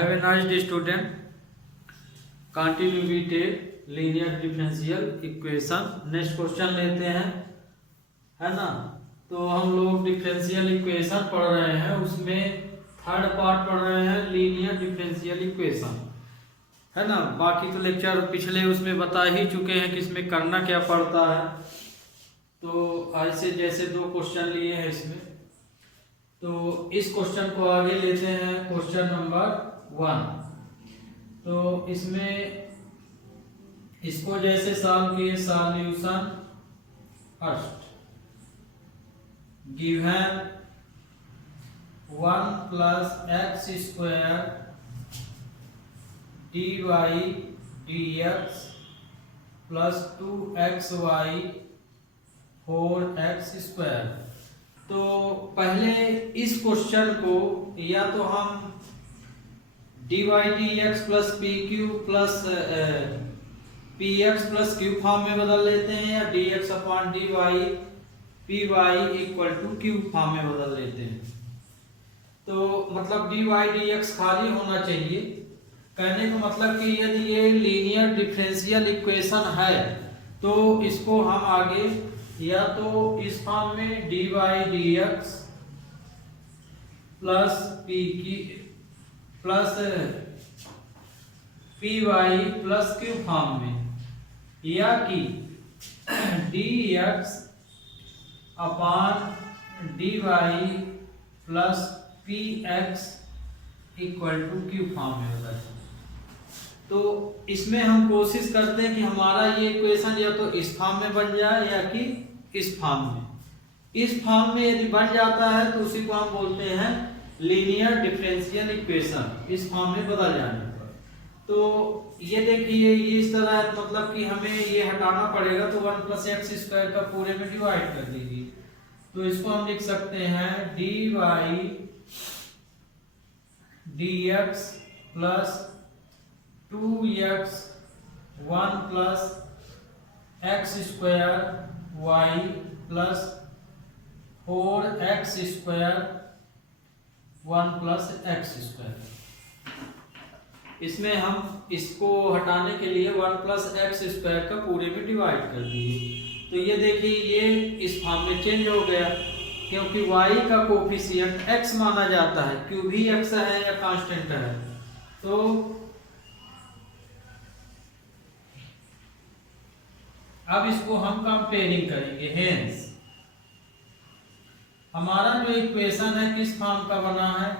Have a nice day, student. Continue with a linear differential equation. Next question लेते हैं, है ना। तो हम लोग डिफरेंशियल इक्वेशन पढ़ रहे हैं, उसमें थर्ड पार्ट पढ़ रहे हैं लीनियर डिफरेंशियल इक्वेशन, है ना। बाकी तो लेक्चर पिछले उसमें बता ही चुके हैं कि इसमें करना क्या पड़ता है। तो ऐसे जैसे दो क्वेश्चन लिए हैं इसमें, तो इस क्वेश्चन को आगे लेते हैं, क्वेश्चन नंबर 1। तो इसमें इसको जैसे सॉल्व किए, solution first given 1 plus x square d y d x plus 2xy 4x square. तो पहले इस क्वेश्चन को या तो हम d y d x plus p q plus p x plus q form में बदल लेते हैं, या d x upon d y p y equal to q form में बदल लेते हैं। तो मतलब डी वाई डी एक्स खाली होना चाहिए। कहने का मतलब कि यदि ये लीनियर डिफरेंशियल इक्वेशन है तो इसको हम आगे या तो इस फॉर्म में d y d x plus p की plus p y plus q form में, या कि d x upon d y plus p x equal to q form में होता है। तो इसमें हम कोशिश करते हैं कि हमारा ये इक्वेशन या तो इस फॉर्म में बन जाए या कि इस फॉर्म में। इस फॉर्म में यदि बन जाता है तो उसी को हम बोलते हैं लीनियर डिफरेंशियल इक्वेशन, इस फॉर्म में बदल जाने पर। तो ये देखिए, ये इस तरह है, मतलब कि हमें ये हटाना पड़ेगा, तो 1 प्लस एक्स स्क्वायर का पूरे में डिवाइड कर दीजिए। तो इसको हम लिख सकते हैं d y d x plus 2x 1 plus x square y plus 4x square 1 plus x square. इसमें हम इसको हटाने के लिए 1 प्लस एक्स स्क्वायर का पूरे में डिवाइड कर दिए। तो ये देखिए, ये इस फॉर्म में चेंज हो गया क्योंकि y का कोफिशिएंट x माना जाता है, q भी x है या कांस्टेंट है। तो अब इसको हम कंपेयरिंग करेंगे। हेंस हमारा जो इक्वेशन है किस फॉर्म का बना है,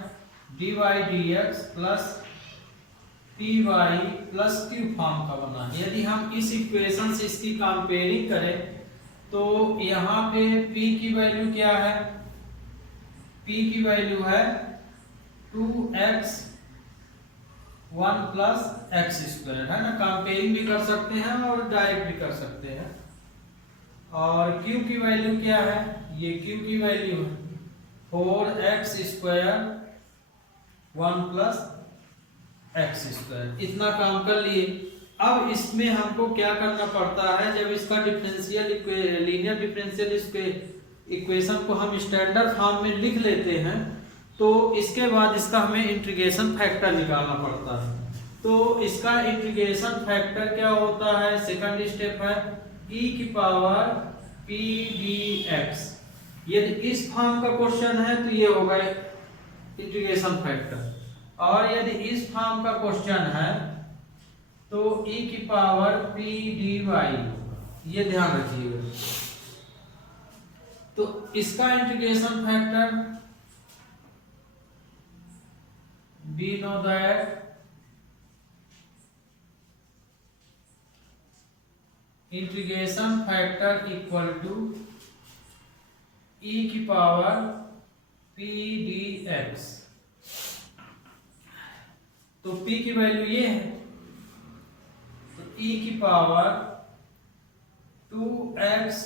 d y d x plus p y plus q form का बना है। यदि हम इस इक्वेशन से इसकी कंपेयरिंग करें तो यहाँ पे p की वैल्यू क्या है, p की वैल्यू है 2x 1 प्लस एक्स स्क्वायर, है ना। कंपेयरिंग भी कर सकते हैं और डायरेक्ट भी कर सकते हैं। और q की वैल्यू क्या है, ये q की वैल्यू है 4x square 1 plus x square. इतना काम कर लिए। अब इसमें हमको क्या करना पड़ता है, जब इसका डिफरेंशियल लीनियर डिफरेंशियल इक्वेशन को हम स्टैंडर्ड फॉर्म में लिख लेते हैं, तो इसके बाद इसका हमें इंटीग्रेशन फैक्टर निकालना पड़ता है। तो इसका इंटीग्रेशन फैक्टर क्या होता है, सेकंड स्टेप है e की पावर p dx। यदि इस फॉर्म का क्वेश्चन है तो ये होगा इंटीग्रेशन फैक्टर, और यदि इस फॉर्म का क्वेश्चन है तो e की पावर p dy होगा। ये ध्यान रखिएगा। तो इसका integration factor we know that integration factor equal to e की पावर p dx। तो p की वैल्यू ये है, तो e की power 2x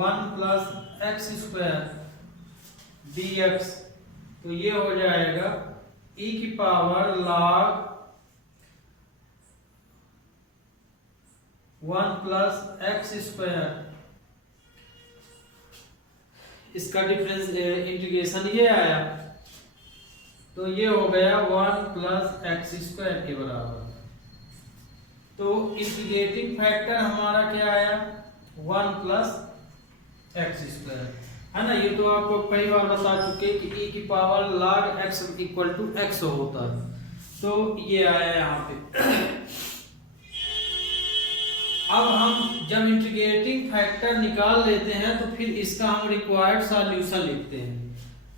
1 plus x square dx। तो ये हो जाएगा e की power log 1 plus x square. इसका डिफरेंस इंटीग्रेशन ये आया। तो ये हो गया 1 प्लस एक्स स्क्वायर के बराबर। तो इंटीग्रेटिंग फैक्टर हमारा क्या आया 1 प्लस एक्स स्क्वायर, है ना। ये तो आपको कई बार बता चुके कि e की power log x equal to x होता है। तो ये आया यहाँ पे। अब हम जब इंटीग्रेटिंग फैक्टर निकाल लेते हैं तो फिर इसका हम रिक्वायर्ड सॉल्यूशन लिखते हैं।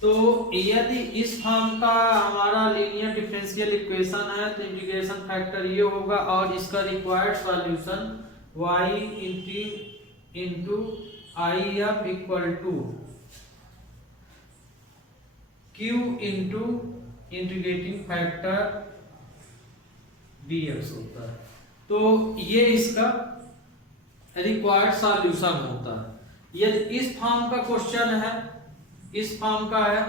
तो यदि इस फॉर्म का हमारा लीनियर डिफरेंशियल इक्वेशन है तो इंटीग्रेशन फैक्टर ये होगा और इसका required solution y into I F equal to q into integrating factor dx होता है। तो ये इसका रिक्वायर्ड सॉल्यूशन होता है। यदि इस फॉर्म का क्वेश्चन है, इस फॉर्म का है,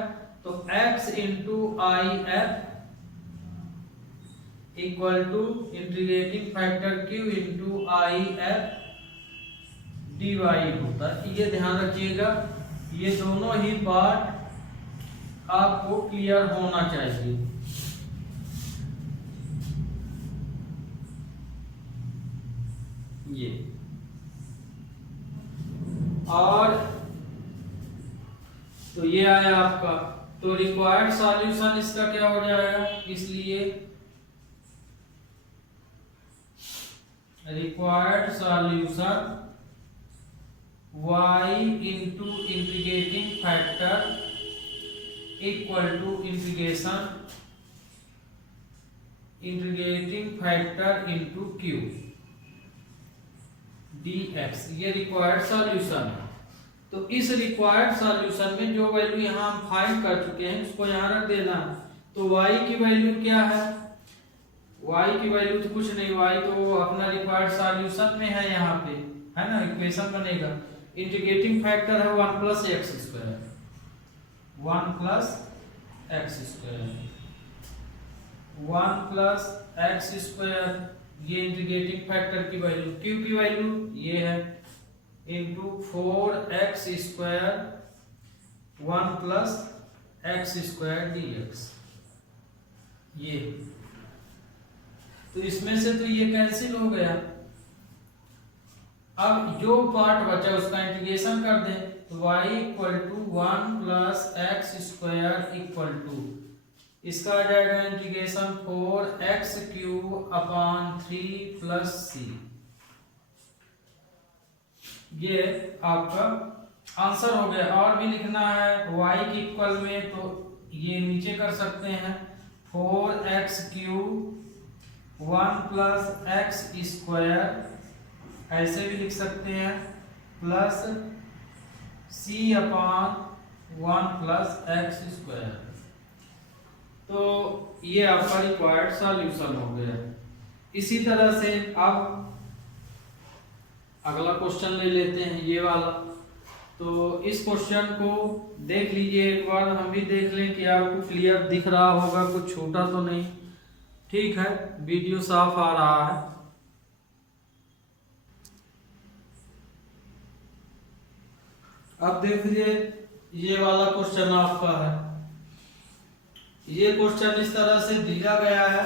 तो x into I F equal to integrating factor q into I F dy होता है। ये ध्यान रखिएगा, ये दोनों ही पार्ट आपको क्लियर होना चाहिए। ये और तो ये आया आपका। तो रिक्वायर्ड सॉल्यूशन इसका क्या हो जाएगा, इसलिए required solution y into integrating factor equal to integrating factor into q dx, ये रिक्वायर्ड सॉल्यूशन है। तो इस रिक्वायर्ड सॉल्यूशन में जो वैल्यू यहाँ हम फाइंड कर चुके हैं उसको यहाँ रख देना। तो y की वैल्यू क्या है, y की वैल्यू तो कुछ नहीं, y तो अपना रिक्वायर्ड सॉल्यूशन में है यहाँ पे, है ना। इक्वेशन बनेगा, इंटीग्रेटिंग फैक्टर है 1 plus x square, 1 plus x square, 1 plus x square, ये इंटीग्रेटिंग फैक्टर की वैल्यू। q की वैल्यू ये है into 4x square 1 plus x square dx। ये तो इसमें से तो ये कैंसिल हो गया। अब जो पार्ट बचा उसका इंटीग्रेशन कर दें तो y equal to 1 plus x square equal to इसका आ जाएगा integration 4x cube upon 3 plus c। ये आपका आंसर हो गया। और भी लिखना है y के इक्वल में तो ये नीचे कर सकते हैं 4x cube 1 plus x square, ऐसे भी लिख सकते हैं, plus c upon 1 plus x square. तो ये आपका रिक्वायर्ड सॉल्यूशन हो गया। इसी तरह से अब अगला क्वेश्चन ले लेते हैं, ये वाला। तो इस क्वेश्चन को देख लीजिए एक बार, हम भी देख लें कि आपको क्लियर दिख रहा होगा, कुछ छूटा तो नहीं। ठीक है, वीडियो साफ आ रहा है। अब देखिए ये वाला क्वेश्चन आपका है। ये क्वेश्चन इस तरह से दिया गया है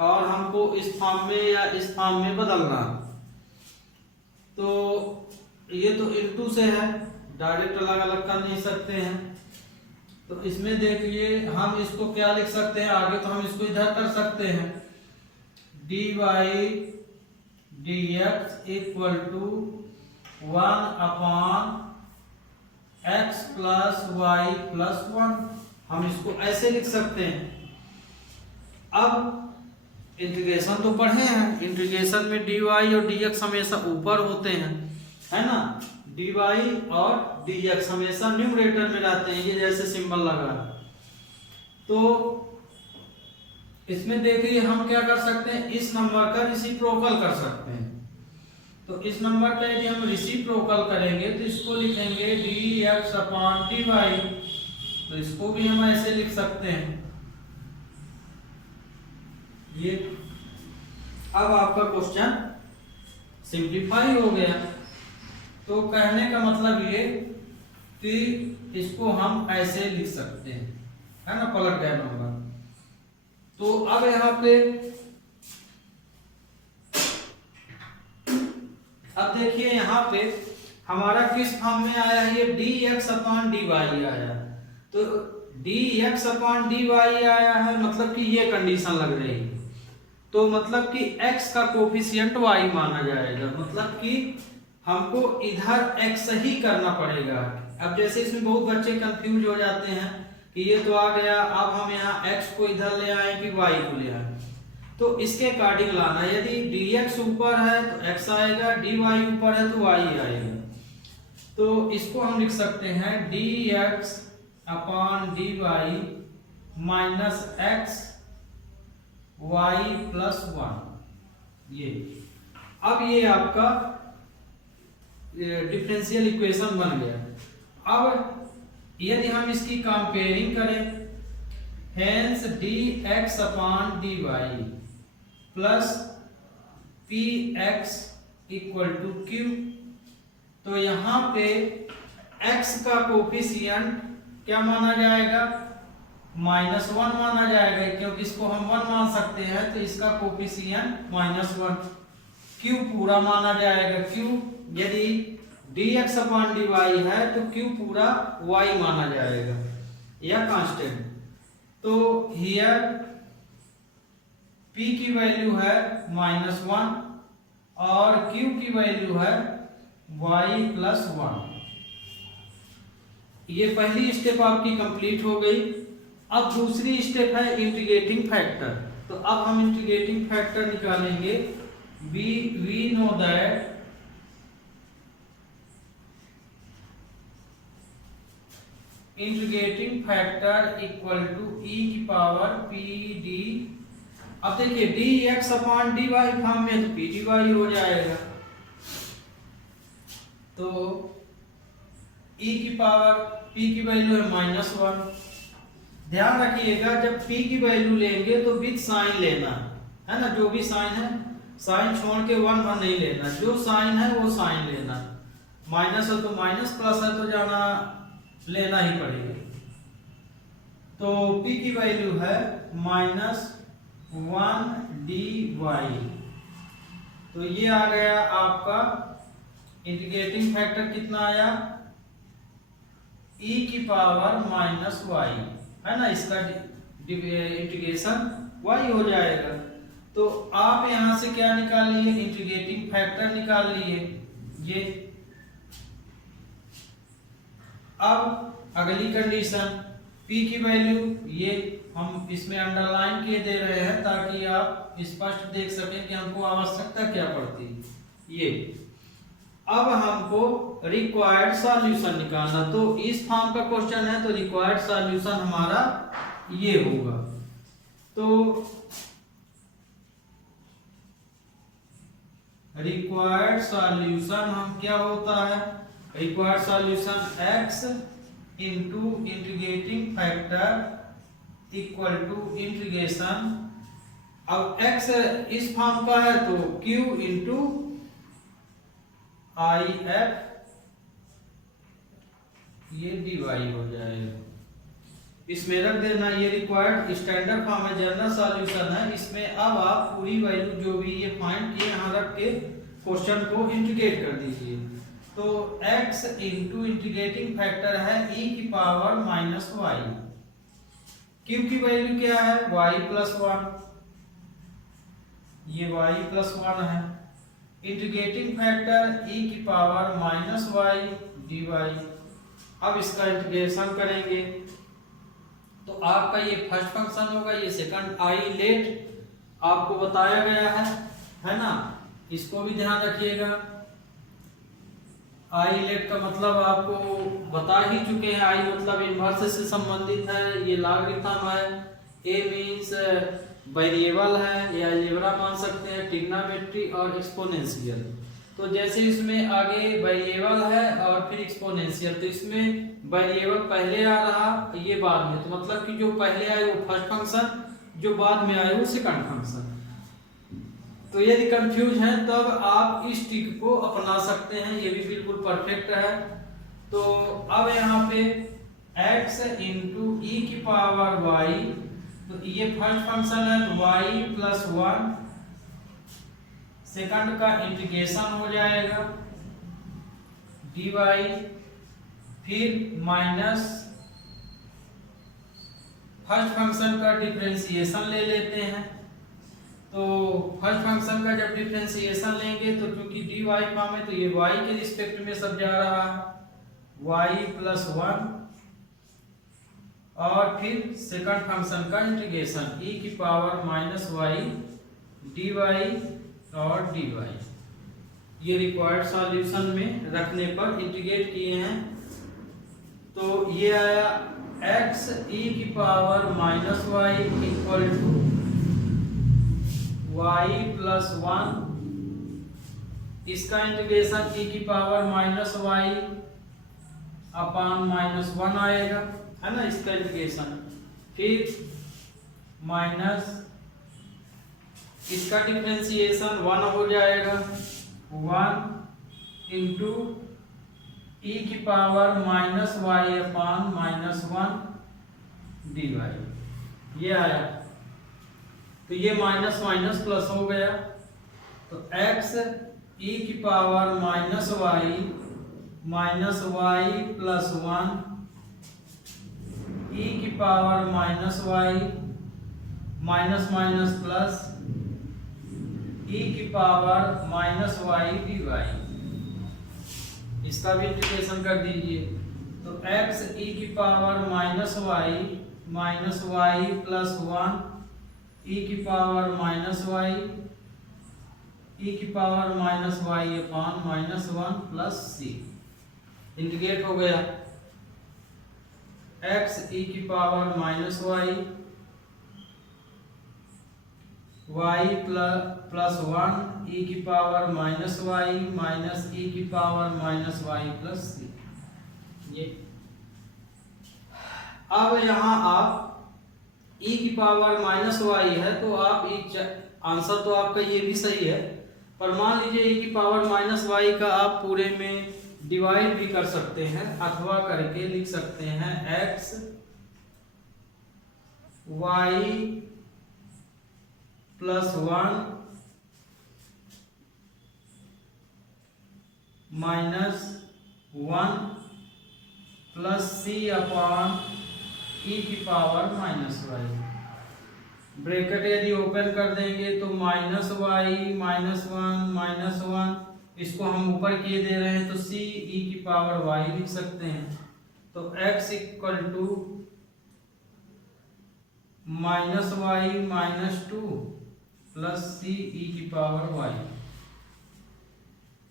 और हमको इस फॉर्म में या इस फॉर्म में बदलना है। तो ये तो इनटू से है, डायरेक्ट अलग अलग कर नहीं सकते हैं। तो इसमें देखिए हम इसको क्या लिख सकते हैं, आगे तो हम इसको इधर कर सकते हैं, dy dx equal to 1 upon x plus y plus 1, हम इसको ऐसे लिख सकते हैं। अब इंटीग्रेशन तो पढ़े हैं, इंटीग्रेशन में dy और dx हमेशा ऊपर होते हैं, है ना। dy और dx हमेशा न्यूमरेटर में रहते हैं, ये जैसे सिंबल लगा है। तो इसमें देखिए हम क्या कर सकते हैं, इस नंबर का रेसिप्रोकल कर सकते हैं। तो इस नंबर का यदि हम रेसिप्रोकल करेंगे तो इसको लिखेंगे dx अपॉन dy, तो इसको भी हम ऐसे लिख सकते हैं। ये अब आपका क्वेश्चन सिंप्लीफाई हो गया। तो कहने का मतलब ये कि इसको हम ऐसे लिख सकते हैं, है ना, पलट गया नंबर। तो अब यहाँ पे अब देखिए यहाँ पे हमारा किस फॉर्म में आया है, ये dx/dy आया। तो dx/dy आया है, मतलब कि ये कंडीशन लग रही है, तो मतलब कि x का कोफिशिएंट y माना जाएगा, मतलब कि हमको इधर x ही करना पड़ेगा। अब जैसे इसमें बहुत बच्चे कंफ्यूज हो जाते हैं कि ये तो आ गया, अब हम यहाँ x को इधर ले आए कि y को ले आए, तो इसके अकॉर्डिंग लाना। यदि dx ऊपर है तो x आएगा, dy ऊपर है तो y आएगा। तो इसको हम लिख सकते हैं dx/dy माइनस x y+1। ये अब ये आपका डिफरेंशियल इक्वेशन बन गया। अब यदि हम इसकी कंपेयरिंग करें, hence dx/dy plus px = q, तो यहाँ पे x का कोफिशिएंट क्या माना जाएगा, -1 माना जाएगा, क्योंकि इसको हम 1 मान सकते हैं, तो इसका कोफिशिएंट -1। q पूरा माना जाएगा, q यदि dx/dy है तो q पूरा y माना जाएगा या कांस्टेंट। तो हियर p की वैल्यू है -1 और q की वैल्यू है y+1। ये पहली स्टेप आपकी कंप्लीट हो गई। अब दूसरी स्टेप है इंटीग्रेटिंग फैक्टर। तो अब हम इंटीग्रेटिंग फैक्टर निकालेंगे। We know that integrating factor equal to e⁻pd। अब देखिए dx/dy फॉर्म में तो pdy हो जाएगा, तो p की वैल्यू है -1। ध्यान रखिएगा जब p की वैल्यू लेंगे तो विद साइन लेना है ना, जो भी साइन है, साइन छोड़ के 1 नहीं लेना, जो साइन है वो साइन लेना। माइनस है तो माइनस, प्लस है तो जाना लेना ही पड़ेगा। तो p की वैल्यू है -1 dy। तो ये आ गया आपका इंटीग्रेटिंग फैक्टर, कितना आया e⁻−y है ना, इसका इंटीग्रेशन y हो जाएगा। तो आप यहां से क्या निकाल लिए, इंटीग्रेटिंग फैक्टर निकाल लिए ये। अब अगली कंडीशन p की वैल्यू ये हम इसमें अंडरलाइन किए दे रहे हैं ताकि आप स्पष्ट देख सकें कि हमको आवश्यकता क्या पड़ती है ये। अब हमको रिक्वायर्ड सॉल्यूशन निकालना, तो इस फॉर्म का क्वेश्चन है तो रिक्वायर्ड सॉल्यूशन हमारा ये होगा। तो रिक्वायर्ड सॉल्यूशन हम क्या होता है, required solution x into integrating factor equal to integration. अब x इस फॉर्म का है तो q इंटू if ये dy हो जाएगा। इसमें रख देना, ये रिक्वायर्ड स्टैंडर्ड फॉर्म है, जनरल सॉल्यूशन है। इसमें अब आप पूरी वैल्यू जो भी ये फाइंड किए यहाँ रख के क्वेश्चन को इंटीग्रेट कर दीजिए। तो x इंटू इंटीग्रेटिंग फैक्टर है e⁻−y, q की वैल्यू क्या है y+1, ये y+1 है। Integrating factor e⁻−y dy। अब इसका इंटीग्रेशन करेंगे तो आपका ये फर्स्ट फंक्शन होगा, ये सेकंड आइलेट आपको बताया गया है ना, इसको भी ध्यान रखिएगा। आइलेट का मतलब आपको बता ही चुके हैं, आई मतलब इन्वर्स से संबंधित है, ये लॉगरिथम है, ए मींस वेरिएबल है या अलजेब्रा मान सकते हैं, ट्रिग्नोमेट्री और एक्सपोनेंशियल। तो जैसे इसमें आगे वेरिएबल है और फिर एक्सपोनेंशियल, तो इसमें वेरिएबल पहले आ रहा, ये बाद में, तो मतलब कि जो पहले आए वो फर्स्ट फंक्शन, जो बाद में आए वो सेकंड फंक्शन। तो यदि कंफ्यूज हैं तब आप इस ट्रिक को अपना सकते हैं, ये भी बिल्कुल परफेक्ट है। तो अब यहाँ पे x इंटू e⁻y, तो ये फर्स्ट फंक्शन है तो y प्लस 1, सेकंड का इंटीग्रेशन हो जाएगा dy, फिर माइनस फर्स्ट फंक्शन का डिफरेंशिएशन ले लेते हैं। तो फर्स्ट फंक्शन का जब डिफरेंशिएशन लेंगे तो क्योंकि dy फॉर्म है तो ये y के रिस्पेक्ट में सब जा रहा है y प्लस 1, और फिर सेकंड फंक्शन का इंटीग्रेशन e की पावर माइनस y dy और dy। ये रिक्वायर्ड सॉल्यूशन में रखने पर इंटीग्रेट किए हैं तो ये आया x e की power minus y equal to y plus 1, इसका इंटीग्रेशन e की power minus y upon minus 1 आएगा, है ना, इसका इंटीग्रेशन, फिर माइनस इसका डिफरेंशिएशन 1 हो जाएगा 1 इंटू e की power minus y upon minus 1 dy। ये आया तो ये माइनस माइनस प्लस हो गया तो x e की power minus y plus 1 e की power minus y minus minus plus e की पावर माइनस y dy। इसका भी इंटीग्रेशन कर दीजिए तो x e की power minus y plus 1 e की पावर माइनस y e की power minus y upon minus 1 plus c। Integrate हो गया x e की power minus y plus 1 e की power minus y minus e की power minus y plus c। ये अब यहाँ आप e की पावर माइनस y है तो आप आंसर तो आपका ये भी सही है, पर मान लीजिए e की पावर माइनस y का आप पूरे में डिवाइड भी कर सकते हैं अथवा करके लिख सकते हैं x y plus 1 minus 1 plus c अपान e की पावर माइनस y। ब्रैकेट यदि ओपन कर देंगे तो माइनस y माइनस 1 माइनस 1, इसको हम ऊपर किए दे रहे हैं तो c e की पावर y लिख सकते हैं तो x equal to minus y minus 2 plus c e की पावर y।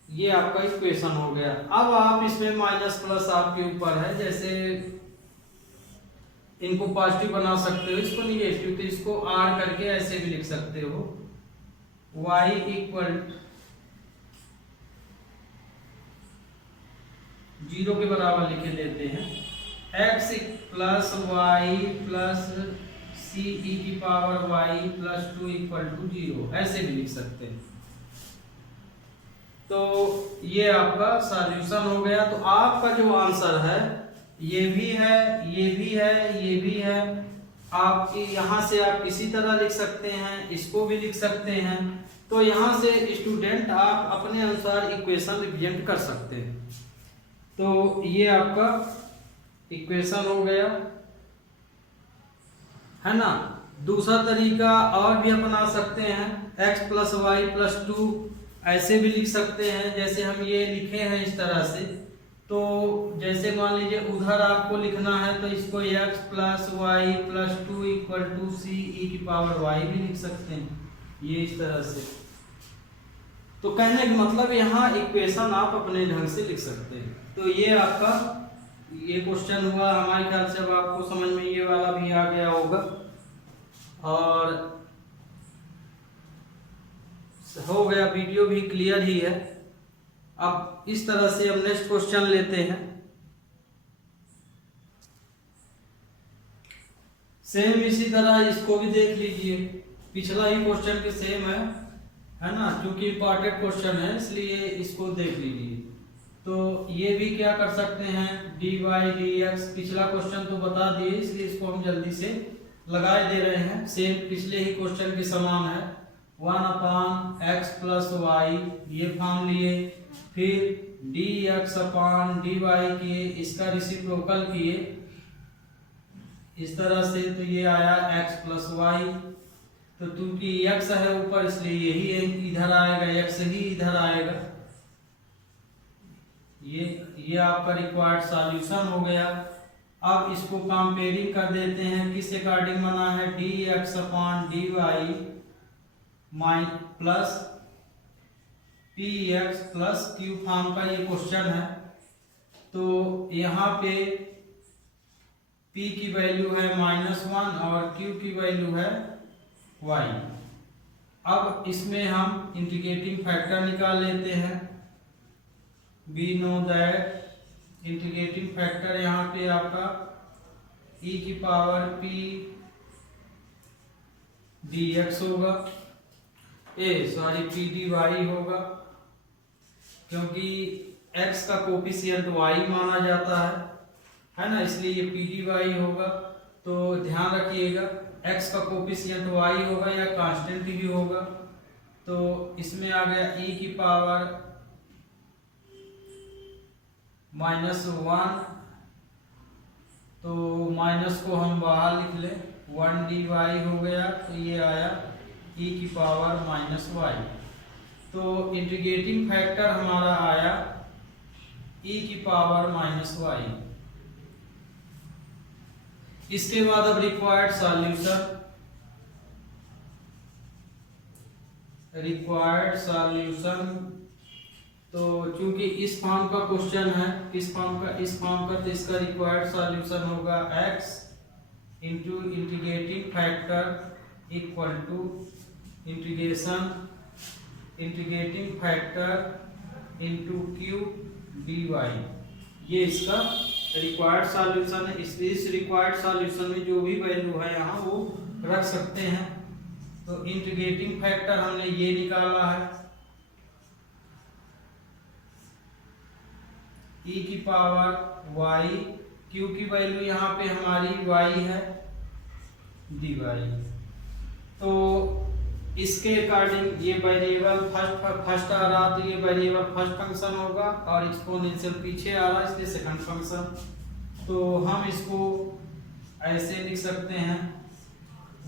ये आपका इक्वेशन हो गया। अब आप इसमें माइनस प्लस आपके ऊपर है, जैसे इनको पॉजिटिव बना सकते हो, इसको निगेटिव, तो इसको r करके ऐसे भी लिख सकते हो y इक्वल 0 के बराबर लिखे देते हैं x plus y plus c e की power y plus 2 equal to 0, ऐसे भी लिख सकते हैं। तो ये आपका सॉल्यूशन हो गया। तो आपका जो आंसर है ये भी है, ये भी है, ये भी है। आप यहाँ से आप इसी तरह लिख सकते हैं, इसको भी लिख सकते हैं। तो यहाँ से स्टूडेंट आप अपने अनुसार इक्वेशन रिप्रेजेंट कर सकते हैं। तो ये आपका इक्वेशन हो गया, है ना। दूसरा तरीका और भी अपना सकते हैं, x प्लस वाई प्लस 2 ऐसे भी लिख सकते हैं, जैसे हम ये लिखे हैं इस तरह से। तो जैसे मान लीजिए उधर आपको लिखना है तो इसको x plus y plus 2 equal to c e की पावर y भी लिख सकते हैं, ये इस तरह से। तो कहने का मतलब यहाँ इक्वेशन आप अपने ढंग से लिख सकते हैं। तो ये आपका ये क्वेश्चन हुआ, हमारे ख्याल से अब आपको समझ में ये वाला भी आ गया होगा और हो गया, वीडियो भी क्लियर ही है। अब इस तरह से हम नेक्स्ट क्वेश्चन लेते हैं। सेम इसी तरह इसको भी देख लीजिए, पिछला ही क्वेश्चन के सेम है ना, क्योंकि इंपॉर्टेंट क्वेश्चन है इसलिए इसको देख लीजिए। तो ये भी क्या कर सकते हैं, dy dx, पिछला क्वेश्चन तो बता दिए इसलिए इसको हम जल्दी से लगाए दे रहे हैं, सेम पिछले ही क्वेश्चन के समान है। 1/x प्लस वाई ये फॉर्म लिए, फिर dx/dy किए, इसका रेसिप्रोकल किए इस तरह से, तो ये आया x प्लस वाई। तो क्योंकि x है ऊपर इसलिए यही इधर आएगा, x ही इधर आएगा। ये आपका रिक्वायर्ड सॉल्यूशन हो गया। अब इसको कंपेयरिंग कर देते हैं, किस अकॉर्डिंग बना है, dx/dy plus px plus q form का ये क्वेश्चन है। तो यहाँ पे p की वैल्यू है -1 और q की वैल्यू है y। अब इसमें हम इंटीग्रेटिंग फैक्टर निकाल लेते हैं। we know that integrating factor यहाँ पे आपका e की पावर p dx होगा, p dy होगा, क्योंकि x का कोफिशिएंट y माना जाता है ना, इसलिए ये p dy होगा। तो ध्यान रखिएगा x का कोफिशिएंट y होगा या कांस्टेंट ही होगा। तो इसमें आ गया e की पावर -1, तो माइनस को हम बाहर लिख लें, 1 dy हो गया, तो ये आया e की पावर -y। तो इंटीग्रेटिंग फैक्टर हमारा आया e की पावर -y। इसके बाद अब रिक्वायर्ड सॉल्यूशन। तो चूंकि इस फॉर्म का क्वेश्चन है, इस फॉर्म का, तो इसका रिक्वायर्ड सॉल्यूशन होगा x into integrating factor equal to integrating factor into q dy। ये इसका रिक्वायर्ड सॉल्यूशन है। इस रिक्वायर्ड सॉल्यूशन में जो भी वैल्यू है यहाँ वो रख सकते हैं। तो इंटीग्रेटिंग फैक्टर हमने ये निकाला है, e की पावर y, q की वैल्यू यहाँ पे हमारी y है, dy। तो इसके अकॉर्डिंग ये वेरिएबल फर्स्ट आ रहा, तो ये वेरिएबल फर्स्ट फंक्शन होगा और एक्सपोनेंशियल पीछे आ रहा, इसलिए सेकंड फंक्शन। तो हम इसको ऐसे लिख सकते हैं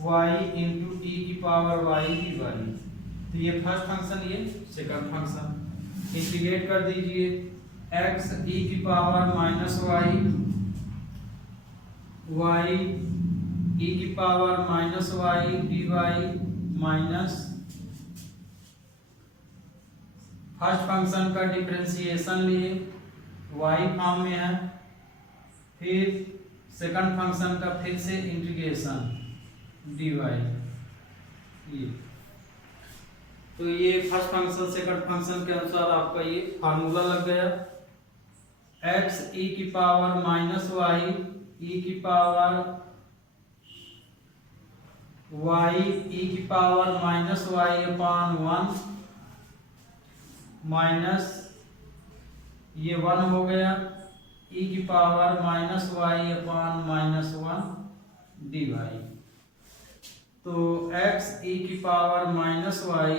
y इंटू e की पावर y dy। तो ये फर्स्ट फंक्शन, ये सेकंड फंक्शन। इंटीग्रेट कर दीजिए, x e की पावर -y, y e की power -y dy minus first function का डिफरेंशिएशन लिए, y फॉर्म में है, फिर सेकंड फंक्शन का फिर से इंटीग्रेशन dy। ये तो ये फर्स्ट फंक्शन सेकंड फंक्शन के अनुसार आपका ये फार्मूला लग गया। x e की पावर -y e की पावर y e की पावर -y/1 माइनस ये 1 हो गया, e की पावर -y/-1 dy। तो x e की पावर -y,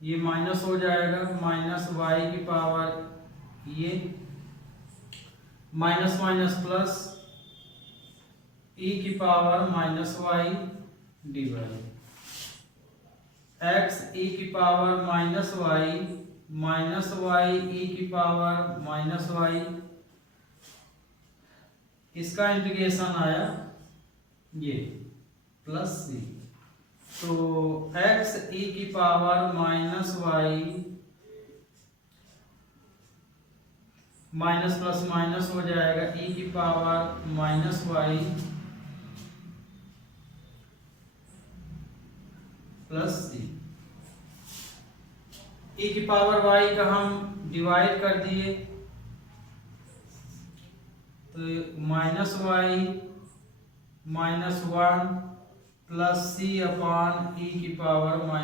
ये माइनस हो जाएगा, -y की पावर ये माइनस प्लस e की power -y dy। x e की पावर -y e की पावर -y, इसका इंटीग्रेशन आया ये प्लस c। तो x e की power -y minus plus minus हो जाएगा, e की power -y plus c। e की पावर y का हम डिवाइड कर दिए, तो -y -1 प्लस c/e की पावर -y।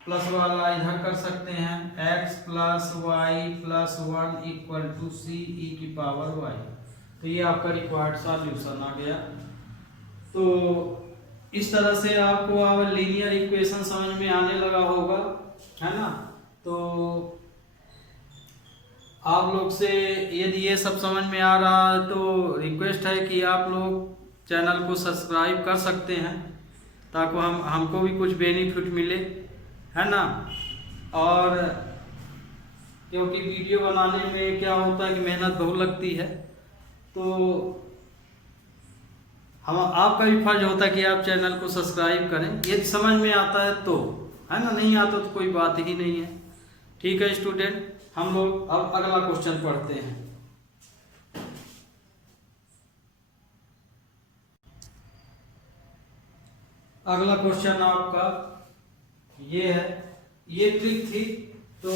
प्लस वाला इधर कर सकते हैं, x plus y plus 1 equal to c e की पावर y। तो ये आपका रिक्वायर्ड सॉल्यूशन आ गया। तो इस तरह से आपको अब लीनियर इक्वेशन समझ में आने लगा होगा, है ना। तो आप लोग से यदि ये सब समझ में आ रहा है तो रिक्वेस्ट है कि आप लोग चैनल को सब्सक्राइब कर सकते हैं, ताकि हमको भी कुछ बेनिफिट मिले, है ना। और क्योंकि वीडियो बनाने में क्या होता है कि मेहनत बहुत लगती है, तो हम आपका भी फर्ज होता है कि आप चैनल को सब्सक्राइब करें, यदि समझ में आता है तो, है ना। नहीं आता तो कोई बात ही नहीं है। ठीक है स्टूडेंट, हम लोग अब अगला क्वेश्चन पढ़ते हैं। अगला क्वेश्चन आपका ये है, ये ट्रिक थी, तो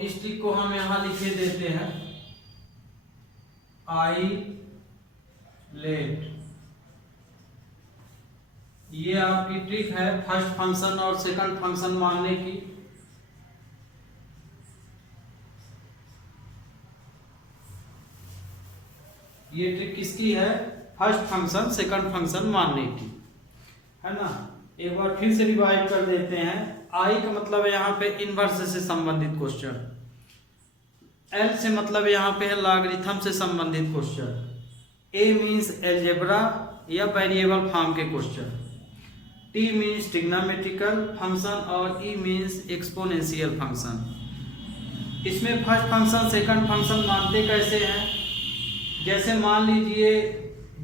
इस ट्रिक को हम यहां लिखे देते हैं आई लेट। ये आपकी ट्रिक है फर्स्ट फंक्शन और सेकंड फंक्शन मानने की। ये ट्रिक किसकी है? फर्स्ट फंक्शन सेकंड फंक्शन मानने की, है ना। एक बार फिर से रिवाइज कर देते हैं। आई का मतलब है यहाँ पे इनवर्स से संबंधित क्वेश्चन, एल से मतलब यहाँ पे है लॉगरिथम से संबंधित क्वेश्चन, ए मीन्स एलजेब्रा या वेरिएबल फॉर्म के question, T means trigonometrical function और ई मीन्स एक्सपोनेंशियल फंक्शन। इसमें फर्स्ट फंक्शन सेकंड फंक्शन मानते कैसे हैं? जैसे मान लीजिए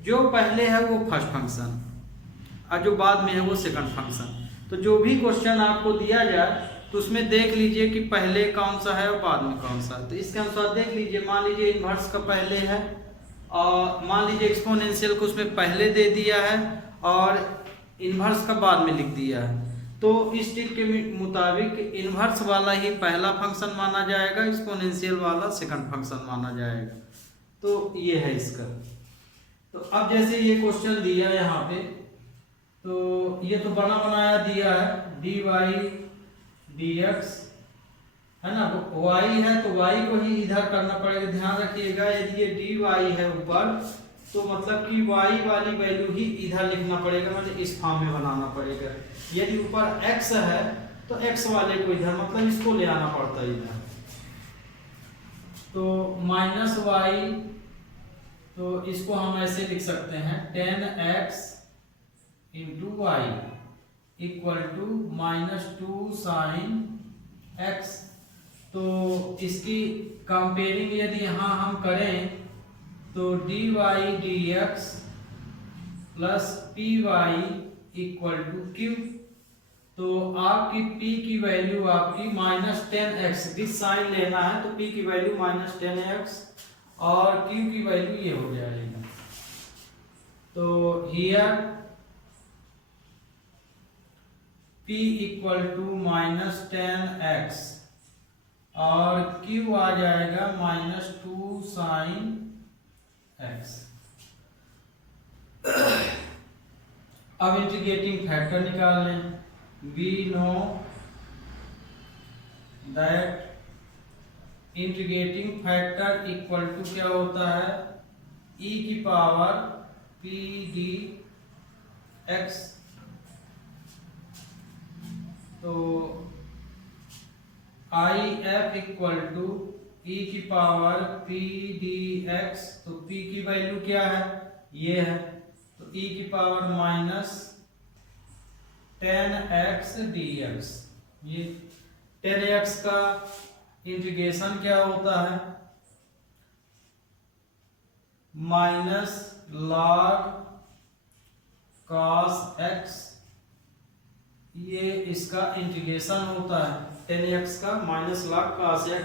जो पहले है वो फर्स्ट फंक्शन और जो बाद में है वो सेकंड फंक्शन। तो जो भी क्वेश्चन आपको दिया जाए तो उसमें देख लीजिए कि पहले कौन सा है और बाद में कौन सा है। तो इसके अनुसार देख लीजिए, मान लीजिए इन्वर्स का पहले है और मान लीजिए एक्सपोनेंशियल को उसमें पहले दे दिया है और इन्वर्स का बाद में लिख दिया है। तो इस ट्रिक के मुताबिक इन्वर्स वाला ही पहला फंक्शन माना जाएगा, एक्सपोनेंशियल वाला सेकंड फंक्शन माना जाएगा। तो ये है इसका। तो अब जैसे ये क्वेश्चन दिया है यहाँ पे, तो ये तो बना बनाया दिया है डी वाई डी एक्स, है ना। वाई है तो वाई को ही इधर करना पड़ेगा। ध्यान रखिएगा यदि ये डी वाई है ऊपर तो मतलब कि वाई वाली वैल्यू ही इधर लिखना पड़ेगा, मतलब इस फॉर्म में बनाना पड़ेगा। यदि ऊपर एक्स है तो एक्स वाले को इधर, मतलब इसको ले आना पड़ता है इधर। तो माइनस वाई, तो इसको हम ऐसे लिख सकते हैं 10x into y equal to -2 sine x। तो इसकी कंपेयरिंग यदि यहाँ हम करें तो dy dx plus p y equal to q. तो आपकी p की वैल्यू आपकी -10x, दिस साइन लेना है तो p की वैल्यू -10x और q की वैल्यू ये हो जाएगा। तो here p equal to -10x और q आ जाएगा -2 साइन x। अब इंटीग्रेटिंग फैक्टर निकाल लें। we know that integrating factor equal to क्या होता है? e की पावर p d x। तो I F equal to e की पावर p dx। तो p की वैल्यू क्या है? ये है, तो e की पावर -10x dx। ये 10x का इंटीग्रेशन क्या होता है? -log cos x। ये इसका इंटीग्रेशन होता है 10x का -log cos x।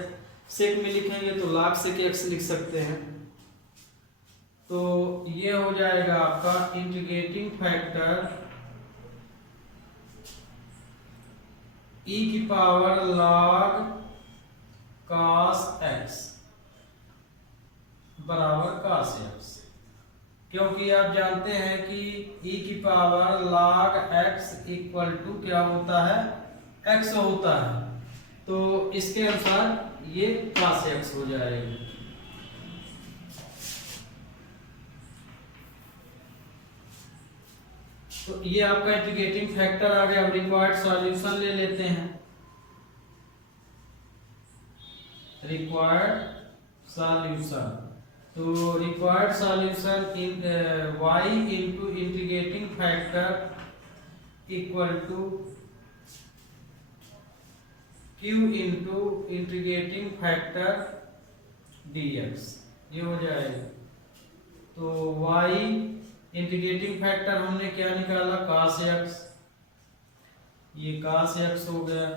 सेक में लिखेंगे तो log sec x लिख सकते हैं। तो ये हो जाएगा आपका इंटीग्रेटिंग फैक्टर e की पावर log cos x बराबर cos x। क्योंकि आप जानते हैं कि e की power log x equal to क्या होता है? x होता है। तो इसके अनुसार ये cos x हो जाएगा। तो ये आपका इंटीग्रेटिंग फैक्टर आ गया। अब रिक्वायर्ड सॉल्यूशन ले लेते हैं। रिक्वायर्ड सॉल्यूशन, तो required solution in y into integrating factor equal to q into integrating factor dx, ये हो जाएगा। तो y इंटीग्रेटिंग फैक्टर हमने क्या निकाला, cos x, ये cos x हो गया।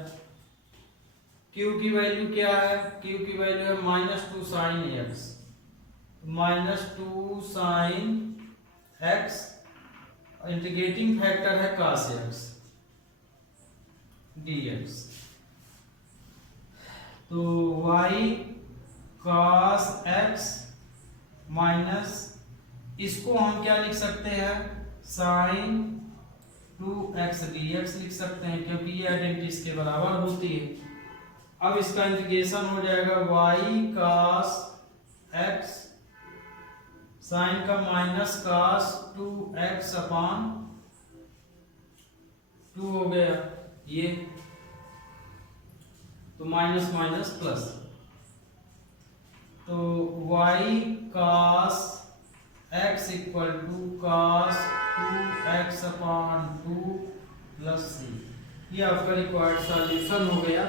q की वैल्यू क्या है, q की वैल्यू है -2 sin x, -2 sin x, integrating factor है cos x dx। तो y cos x माइनस, इसको हम क्या लिख सकते हैं, sin 2x dx लिख सकते हैं, क्योंकि ये आइडेंटिटी इसके बराबर होती है। अब इसका इंटीग्रेशन हो जाएगा y cos x sin का माइनस cos 2x अपान 2 हो गया ये, तो माइनस माइनस प्लस, तो y cos x equal to cos 2x upon 2 plus c, ये आपका रिक्वायर्ड सॉल्यूशन हो गया,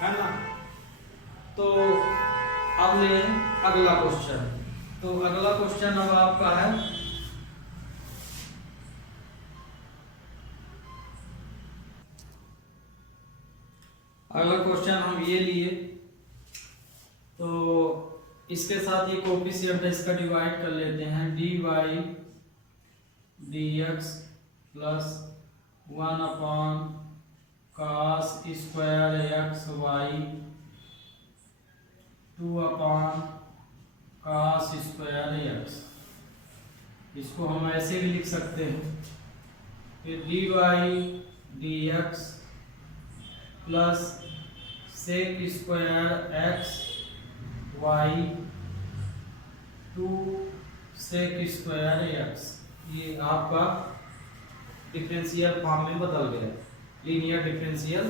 है ना। तो अब ले अगला क्वेश्चन। तो अगला क्वेश्चन अब आपका है अगला क्वेश्चन हम ये लिए, तो इसके साथ ये कोफिशिएंट है, इसका डिवाइड कर लेते हैं। dy dx प्लस 1 अपान cos स्क्वायर एक्स वाई 2 अपान cos स्क्वायर एक्स, इसको हम ऐसे भी लिख सकते हैं। फिर dy dx plus sec square x y 2 sec square x, ये आपका डिफरेंशियल फॉर्म में बदल गया, लीनियर डिफरेंशियल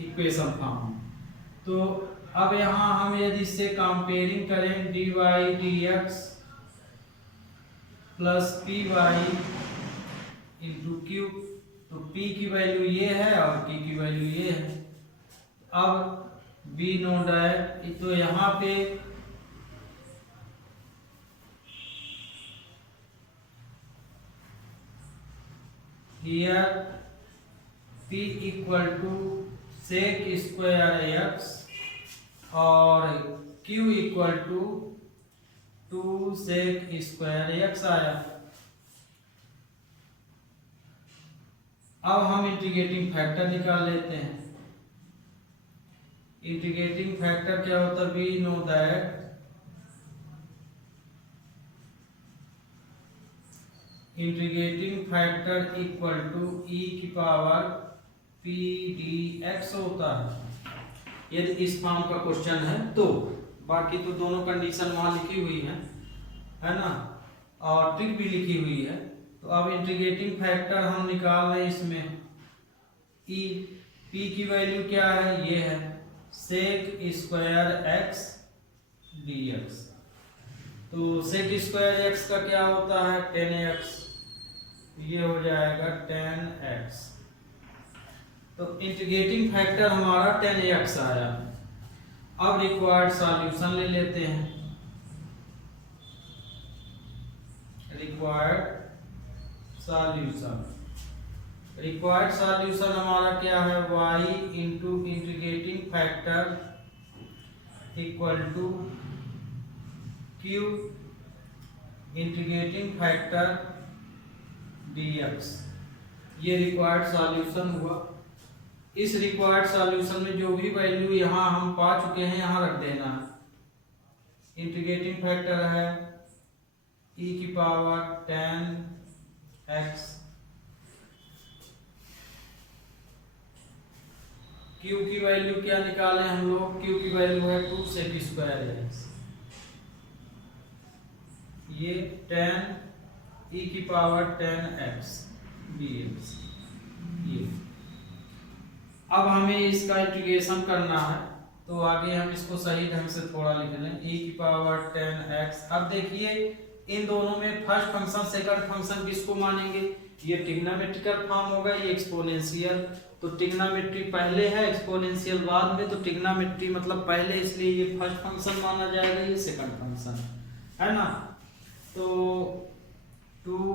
इक्वेशन फॉर्म। तो अब यहाँ हम यदि इससे कंपेयरिंग करें dy dx plus py into q, तो p की वैल्यू ये है और q की वैल्यू ये है। अब b नोट है, तो यहाँ पे here p equal to sec square x और q equal to 2 sec square x आया। अब हम इंटीग्रेटिंग फैक्टर निकाल लेते हैं। इंटीग्रेटिंग फैक्टर क्या होता है, we know that integrating factor equal to e की पावर p dx होता है, यदि इस फॉर्म का क्वेश्चन है तो। बाकी तो दोनों कंडीशन वहां लिखी हुई है ना, और ट्रिक भी लिखी हुई है। तो अब इंटीग्रेटिंग फैक्टर हम निकाल रहे हैं इसमें। e p की वैल्यू क्या है, ये है sec स्क्वायर x dx। तो sec स्क्वायर x का क्या होता है, 10x, ये हो जाएगा 10x। तो इंटीग्रेटिंग फैक्टर हमारा 10x आया। अब रिक्वायर्ड सॉल्यूशन ले लेते हैं। रिक्वायर्ड सॉल्यूशन हमारा क्या है, y into integrating factor equal to q integrating factor dx, ये रिक्वायर्ड सॉल्यूशन हुआ। इस रिक्वायर्ड सॉल्यूशन में जो भी वैल्यू यहाँ हम पा चुके हैं यहाँ रख देना है। इंटीग्रेटिंग फैक्टर है e की पावर 10x, q की वैल्यू क्या निकाले हम लोग, q की वैल्यू है 2 sec स्क्वायर x, ये 10 e की पावर 10x, dx। ये अब हमें इसका इंटीग्रेशन करना है, तो आगे हम इसको सही ढंग से थोड़ा लिख लें। e की पावर 10x। अब देखिए इन दोनों में फर्स्ट फंक्शन सेकंड फंक्शन किसको मानेंगे? ये ट्रिग्नोमेट्रिकल फॉर्म होगा, ये एक्सपोनेंशियल। तो ट्रिग्नोमेट्री पहले है, एक्सपोनेंशियल बाद में। तो ट्रिग्नोमेट्री मतलब पहले, इसलिए ये फर्स्ट फंक्शन माना जाएगा, ये सेकंड फंक्शन है ना। तो 2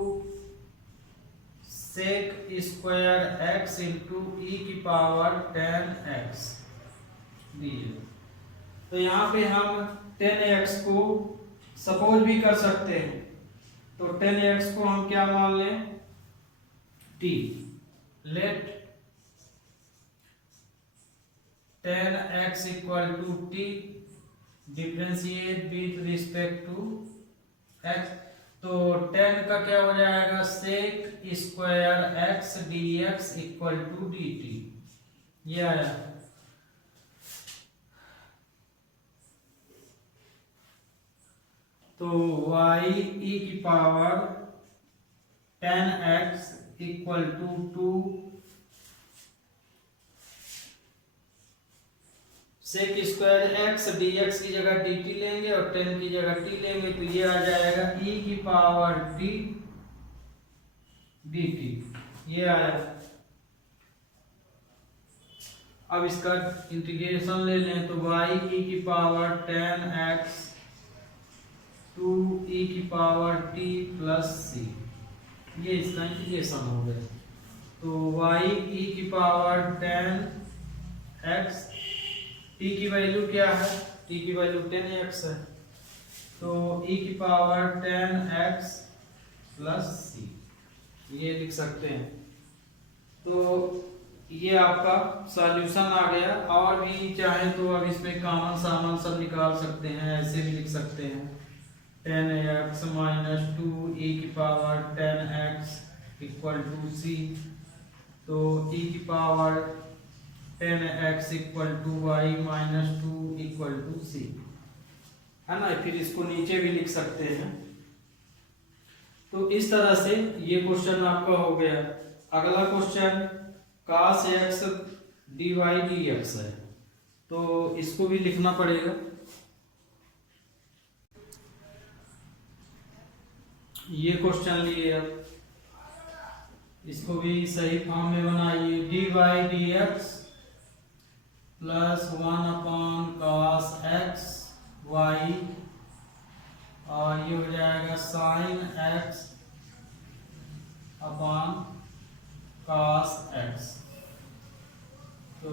sec स्क्वायर x इंटू ई की पावर 10x dx। तो यहाँ पे हम 10x को सपोज भी कर सकते हैं। तो 10x को हम क्या मान लें? t। Let 10x equal to t, differentiate with respect to x। तो 10 का क्या हो जाएगा? sec square x dx equal to dt। ये आया। तो y e की power 10x equal to 2 sec square x dx की जगह dt लेंगे और 10 की जगह t लेंगे, तो ये आ जाएगा e की पावर t dt। ये आया। अब इसका इंटीग्रेशन ले लें, तो y e की पावर 10x 2 e की पावर t प्लस c। ये इसका इंटीग्रेशन हो गया। तो y e की पावर 10x, t की वैल्यू क्या है? t की वैल्यू 10x है, तो e की पावर 10x प्लस c, ये लिख सकते हैं। तो ये आपका सॉल्यूशन आ गया। और भी चाहे तो अब इसमें कॉमन सामान सब निकाल सकते हैं, ऐसे भी लिख सकते हैं। 10x माइनस 2 e की power 10x equal to c। तो e की power 10x equal to y minus 2 equal to c, है ना। फिर इसको नीचे भी लिख सकते हैं। तो इस तरह से ये क्वेश्चन आपका हो गया। अगला question cos x dy dx है, तो इसको भी लिखना पड़ेगा। ये क्वेश्चन लिए अब इसको भी सही फॉर्म में बनाइए। dy dx plus 1 cos x y, और ये हो जाएगा sin x cos x। तो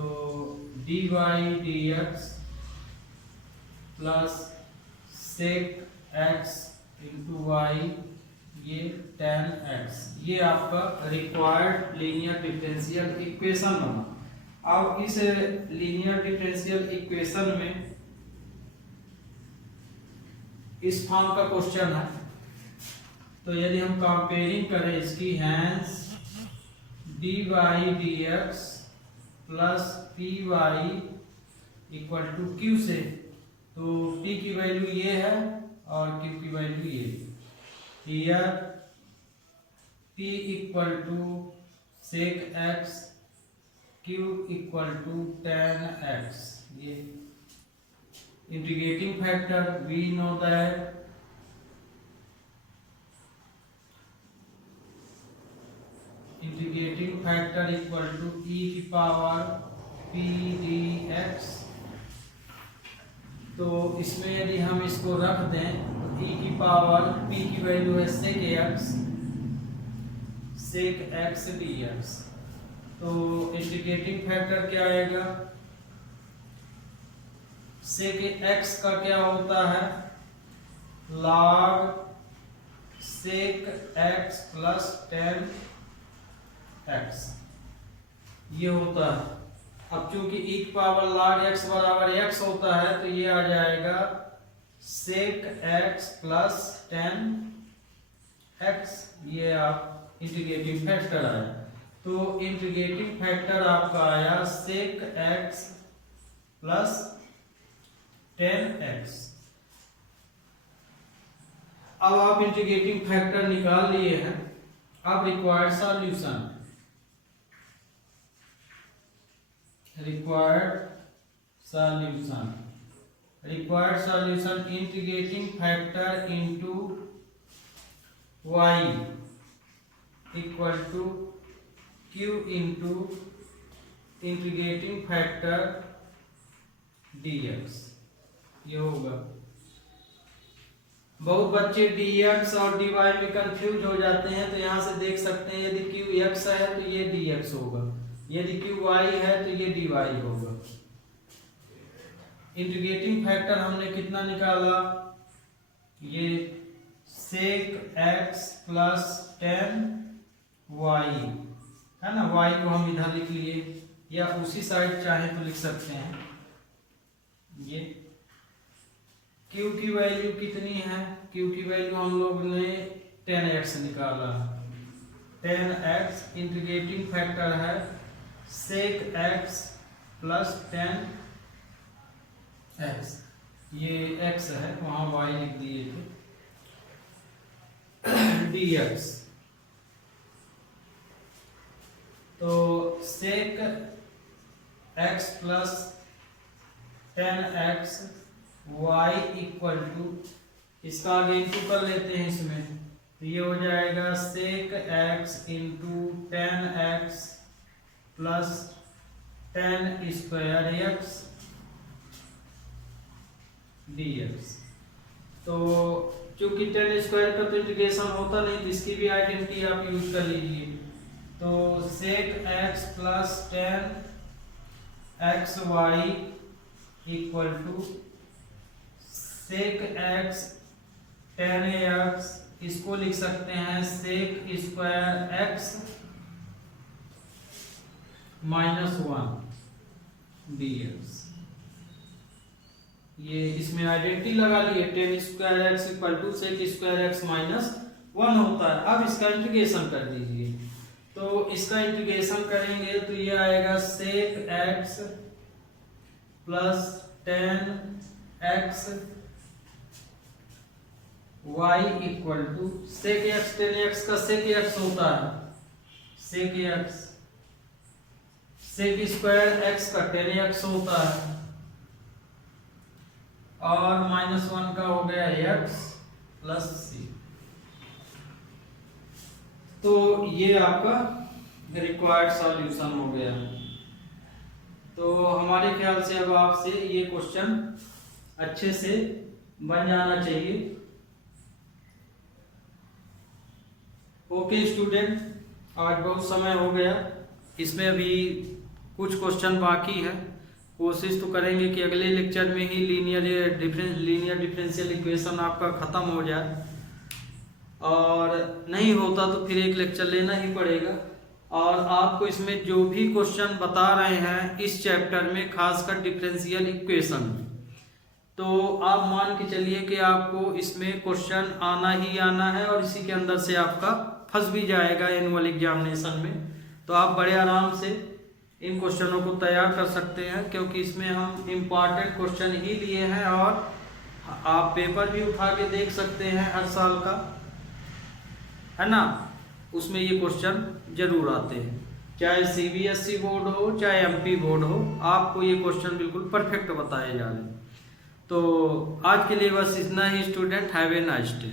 dy dx plus sec x into y, ये 10x। ये आपका रिक्वायर्ड लीनियर डिफरेंशियल इक्वेशन बना। अब इस लीनियर डिफरेंशियल इक्वेशन में इस फॉर्म का क्वेश्चन है। तो यदि हम कंपेयरिंग करें इसकी, hence dy dx plus py equal to q से, तो p की वैल्यू ये है और q की वैल्यू ये। Here p equal to sec x, q equal to 10x। ये integrating factor we know that integrating factor equal to e की पावर p dx। तो इसमें यदि हम इसको रख दें, तो e की पावर p की वैल्यू है sec x dx। तो इंटीग्रेटिंग फैक्टर क्या आएगा? sec x का क्या होता है? log sec x plus 10x, ये होता है। अब चूंकि e की पावर log x बराबर x होता है, तो ये आ जाएगा sec x प्लस 10x। ये आप इंटीग्रेटिंग फैक्टर आया। तो इंटीग्रेटिंग फैक्टर आपका आया sec x प्लस 10x। अब आप इंटीग्रेटिंग फैक्टर निकाल लिए हैं। अब required solution integrating factor into y equal to q into integrating factor dx। ये होगा। बहुत बच्चे dx और dy में कंफ्यूज हो जाते हैं, तो यहाँ से देख सकते हैं यदि q x है तो ये dx होगा, यदि q y है तो ये dy होगा। इंटीग्रेटिंग फैक्टर हमने कितना निकाला, ये sec x प्लस 10y है ना, y को हम इधर लिख लिए, या उसी साइड चाहे तो लिख सकते हैं। ये q की वैल्यू कितनी है, q की वैल्यू हम लोग ने 10x निकाला, 10x इंटीग्रेटिंग फैक्टर है sec x प्लस 10x, ये x है वहां y लिख दिए थे, dx। तो sec x plus 10x y equal to, इसका आगे इंटू कर लेते हैं इसमें, तो ये हो जाएगा sec x into 10x plus 10 square x dx। तो चूंकि 10 स्क्वायर का तो इंटीग्रेशन होता नहीं, तो इसकी भी आइडेंटिटी आप यूज कर लीजिए। तो sec x plus 10xy equal to sec x 10x, इसको लिख सकते हैं sec square x minus 1 dx। ये इसमें आइडेंटिटी लगा लिए, 10 square x equal to sec square x minus 1 होता है। अब इसका इंटीग्रेशन कर दीजिए, तो इसका इंटीग्रेशन करेंगे तो ये आएगा sec x plus 10x y equal to sec x, 10x का sec x होता है sec x, sec square x का 10x होता है, और माइनस 1 का हो गया x प्लस c। तो ये आपका रिक्वायर्ड सॉल्यूशन हो गया। तो हमारे ख्याल से अब आपसे ये क्वेश्चन अच्छे से बन जाना चाहिए। ओके स्टूडेंट, आज बहुत समय हो गया, इसमें अभी कुछ क्वेश्चन बाकी है। कोशिश तो करेंगे कि अगले लेक्चर में ही लीनियर डिफरेंशियल इक्वेशन आपका ख़त्म हो जाए, और नहीं होता तो फिर एक लेक्चर लेना ही पड़ेगा। और आपको इसमें जो भी क्वेश्चन बता रहे हैं इस चैप्टर में, खासकर डिफरेंशियल इक्वेशन, तो आप मान के चलिए कि आपको इसमें क्वेश्चन आना ही आना है, और इसी के अंदर से आपका फंस भी जाएगा एनुअल एग्जामिनेशन में। तो आप बड़े आराम से इन क्वेश्चनों को तैयार कर सकते हैं, क्योंकि इसमें हम इम्पॉर्टेंट क्वेश्चन ही लिए हैं, और आप पेपर भी उठा के देख सकते हैं हर साल का, है ना, उसमें ये क्वेश्चन जरूर आते हैं। चाहे CBSE बोर्ड हो चाहे MP बोर्ड हो, आपको ये क्वेश्चन बिल्कुल परफेक्ट बताए जा रहे हैं। तो आज के लिए बस इतना ही student. Have a nice day.